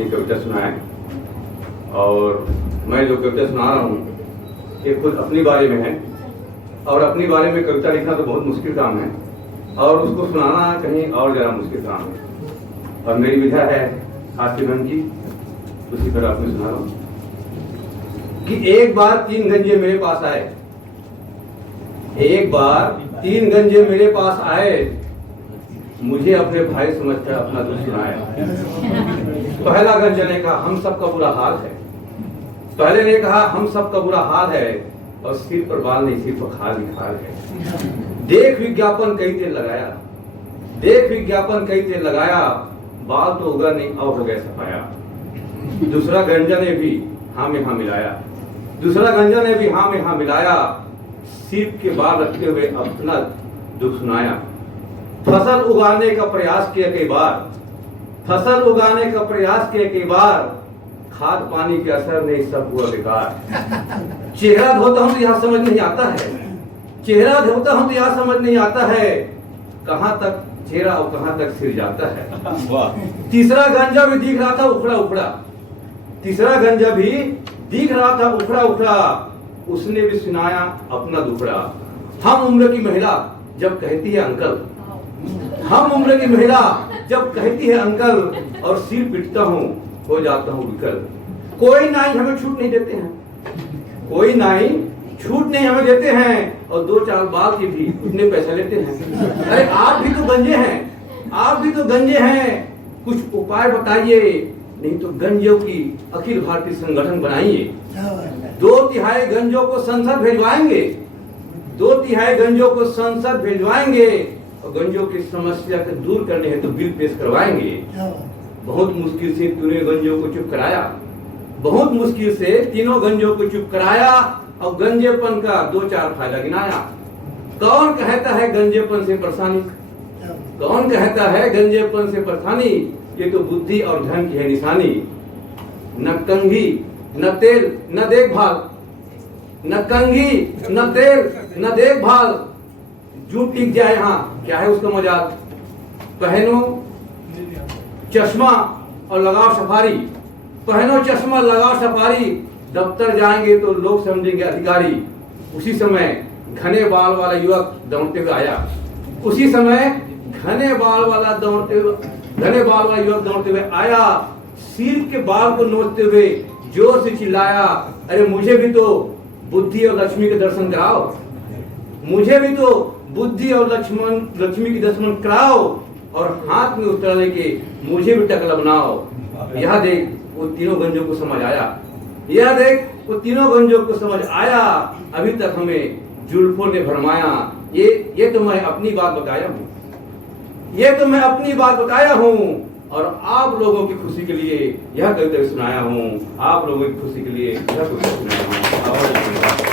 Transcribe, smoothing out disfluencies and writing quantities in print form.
अपनी कविता सुनाए। और मैं जो कविता सुना रहा हूँ ये खुद अपनी बारे में है, और अपनी बारे में कविता लिखना तो बहुत मुश्किल काम है, और उसको सुनाना कहीं और ज़्यादा मुश्किल काम है। और मेरी विधा है हास्य ढंग की, उसी पर आपको सुना रहा हूँ कि एक बार 3 गंजे मेरे पास आए, एक बार 3 गंजे मेरे पास आए, मुझे अपने भाई समझकर अपना दुख सुनाया। पहला गंजा ने कहा हम सबका बुरा हाल है, पहले ने कहा हम सबका बुरा हाल है, और सिर पर बाल नहीं सिर पर खाल ही खाल है। देख विज्ञापन कई तेल लगाया, देख विज्ञापन कई तेल लगाया, बाल तो उगा नहीं और हो गया सफाया। दूसरा गंजा ने भी हाँ में हाँ मिलाया, दूसरा गंजा ने भी हाँ में हाँ मिलाया, सिर के बाल रखते हुए अपना दुख सुनाया। फसल उगाने का प्रयास किया कई बार, फसल उगाने का प्रयास किया कई बार, खाद पानी के असर नहीं सब हुआ बेकार। चेहरा धोता हूं तो यह समझ नहीं आता है, चेहरा धोता हूं तो यह समझ नहीं आता है, कहां तक चेहरा और कहां तक सिर जाता है। तीसरा गंजा भी दिख रहा था उखड़ा उखड़ा, तीसरा गंजा भी दिख रहा था उखड़ा उखड़ा, उसने भी सुनाया अपना दुखड़ा। हम उम्र की महिला जब कहती है अंकल, हम उम्र की महिला जब कहती है अंकल, और सिर पिटता हूँ हो जाता हूँ विकल। कोई नाई हमें छूट नहीं देते हैं, कोई नाई छूट नहीं हमें देते हैं, और 2-4 बाल के भी उतने पैसे लेते हैं। अरे आप भी तो गंजे हैं, आप भी तो गंजे हैं, कुछ उपाय बताइए, नहीं तो गंजों की अखिल भारतीय संगठन बनाइए। 2/3 गंजों को संसद भेजवाएंगे, 2/3 गंजों को संसद भेजवाएंगे, और गंजों की समस्या को दूर करने हेतु तो बिल पेश करवाएंगे। बहुत मुश्किल से तूने गंजों को चुप कराया, बहुत मुश्किल से तीनों गंजों को चुप कराया, और गंजेपन का 2-4 फायदा गिनाया। कौन कहता है गंजेपन से परेशानी, कौन कहता है गंजेपन से परेशानी, ये तो बुद्धि और धन की है निशानी। न कंघी न तेल न देखभाल, न कंघी न तेल न देखभाल, जूट टिक जाए यहाँ क्या है उसका मजाक। पहनो चश्मा और लगाओ सफारी, पहनो चश्मा लगाओ सफारी, दफ्तर जाएंगे तो लोग समझेंगे अधिकारी। उसी समय घने बाल वाला युवक दौड़ते हुए आया, उसी समय घने बाल वाला युवक दौड़ते हुए आया, सिर के बाल को नोचते हुए जोर से चिल्लाया, अरे मुझे भी तो बुद्धि और लक्ष्मी के दर्शन कराओ, मुझे भी तो बुद्धि और लक्ष्मी के दर्शन कराओ, और हाथ में उतर लेके मुझे भी टकला बनाओ। यह देख वो तीनों गंजों को समझ आया, यह देख वो तीनों गंजों को समझ आया, अभी तक हमें जुल्फों ने भरमाया। ये तो मैं अपनी बात बताया हूँ, ये तो मैं अपनी बात बताया हूँ, और आप लोगों की खुशी के लिए यह कविता सुनाया हूँ, आप लोगों की खुशी के लिए यह कविता सुनाया हूँ।